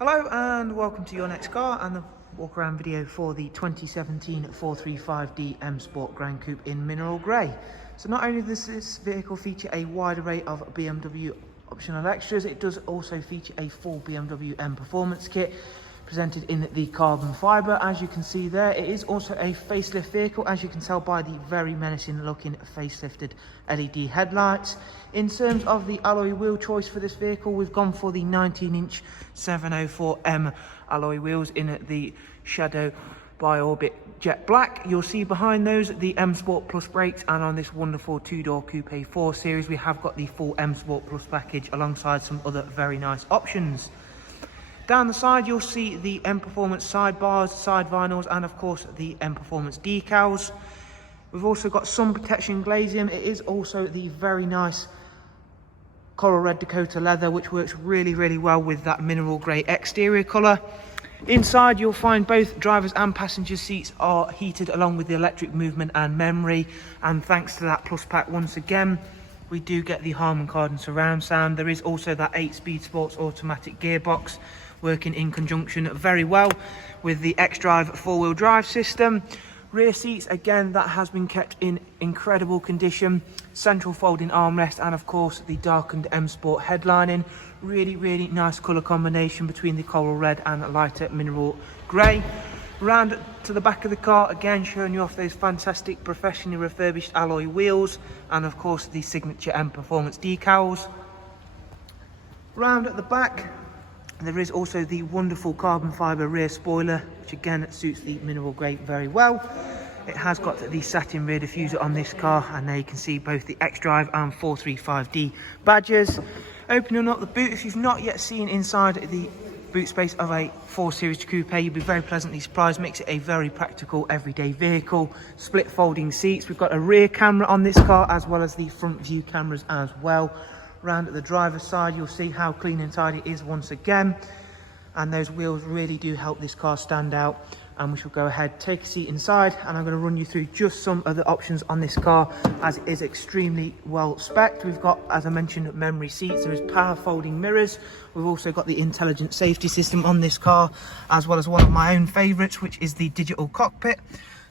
Hello and welcome to your next car and the walk around video for the 2017 435D M Sport Coupe in mineral grey. So not only does this vehicle feature a wide array of BMW optional extras, it does also feature a full BMW M Performance Kit presented in the carbon fibre. As you can see there, it is also a facelift vehicle, as you can tell by the very menacing looking facelifted LED headlights. In terms of the alloy wheel choice for this vehicle, we've gone for the 19-inch 704M alloy wheels in the Shadow by Orbit Jet Black. You'll see behind those the M Sport Plus brakes, and on this wonderful two-door Coupe 4 Series we have got the full M Sport Plus package alongside some other very nice options. Down the side you'll see the M Performance sidebars, side vinyls, and of course the M Performance decals. We've also got sun protection glazing. It is also the very nice coral red Dakota leather, which works really well with that mineral grey exterior colour. Inside you'll find both drivers and passenger seats are heated, along with the electric movement and memory, and thanks to that plus pack once again we do get the Harman Kardon surround sound. There is also that 8-speed sports automatic gearbox working in conjunction very well with the xDrive 4-wheel drive system. Rear seats, again, that has been kept in incredible condition. Central folding armrest, and of course the darkened M Sport headlining. Really nice colour combination between the coral red and lighter mineral grey. Round to the back of the car, again showing you off those fantastic professionally refurbished alloy wheels, and of course the signature M Performance decals. Round at the back there is also the wonderful carbon fibre rear spoiler, which again suits the mineral grey very well. It has got the satin rear diffuser on this car, and there you can see both the xDrive and 435D badges. Opening up the boot, if you've not yet seen inside the boot space of a 4 Series Coupe, you'll be very pleasantly surprised. Makes it a very practical everyday vehicle. Split folding seats. We've got a rear camera on this car, as well as the front view cameras as well. Round at the driver's side you'll see how clean and tidy it is once again, and those wheels really do help this car stand out. And we shall go ahead, take a seat inside, and I'm going to run you through just some of the options on this car, as it is extremely well spec'd. We've got, as I mentioned, memory seats. There is power folding mirrors. We've also got the intelligent safety system on this car, as well as one of my own favourites, which is the digital cockpit.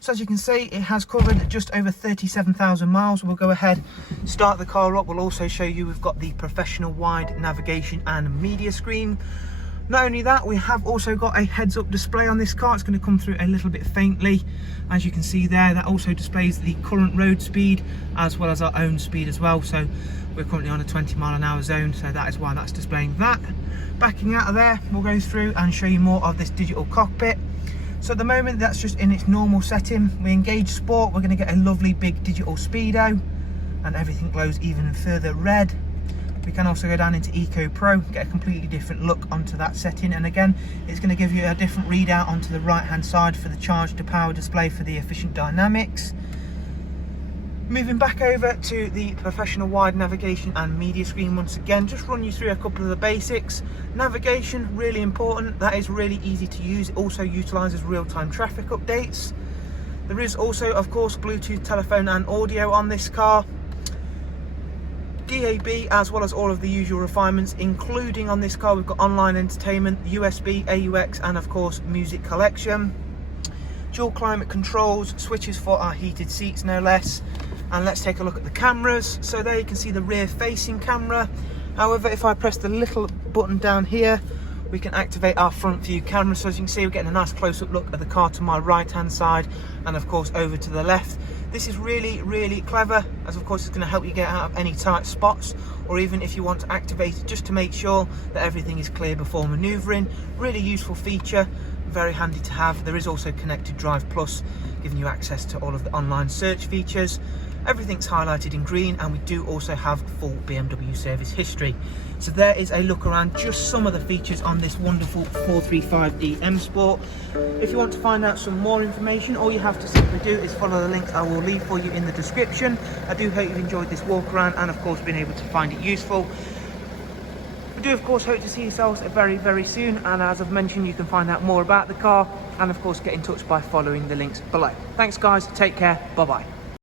So as you can see, it has covered just over 37,000 miles. We'll go ahead, start the car up. We'll also show you we've got the professional wide navigation and media screen. Not only that, we have also got a heads-up display on this car. It's going to come through a little bit faintly. As you can see there, that also displays the current road speed as well as our own speed as well. So we're currently on a 20-mile-an-hour zone, so that is why that's displaying that. Backing out of there, we'll go through and show you more of this digital cockpit. So at the moment that's just in its normal setting. We engage sport, we're going to get a lovely big digital speedo, and everything glows even further red. We can also go down into Eco Pro, get a completely different look onto that setting, and again it's going to give you a different readout onto the right hand side for the charge to power display for the efficient dynamics. Moving back over to the professional wide navigation and media screen once again, just run you through a couple of the basics. Navigation, really important. That is really easy to use. It also utilises real-time traffic updates. There is also, of course, Bluetooth telephone and audio on this car. DAB, as well as all of the usual refinements, including on this car we've got online entertainment, USB, AUX, and of course music collection. Dual climate controls, switches for our heated seats no less. And let's take a look at the cameras. So there you can see the rear facing camera. However, if I press the little button down here, we can activate our front view camera. So as you can see, we're getting a nice close-up look at the car to my right hand side, and of course over to the left. This is really clever, as of course it's going to help you get out of any tight spots, or even if you want to activate it just to make sure that everything is clear before manoeuvring. Really useful feature, very handy to have. There is also Connected Drive Plus, giving you access to all of the online search features. Everything's highlighted in green, and we do also have full BMW service history. So there is a look around just some of the features on this wonderful 435D M Sport. If you want to find out some more information, all you have to simply do is follow the links I will leave for you in the description. I do hope you've enjoyed this walk around and of course been able to find it useful. We do of course hope to see yourselves very soon, and as I've mentioned, you can find out more about the car and of course get in touch by following the links below. Thanks guys, take care, bye bye.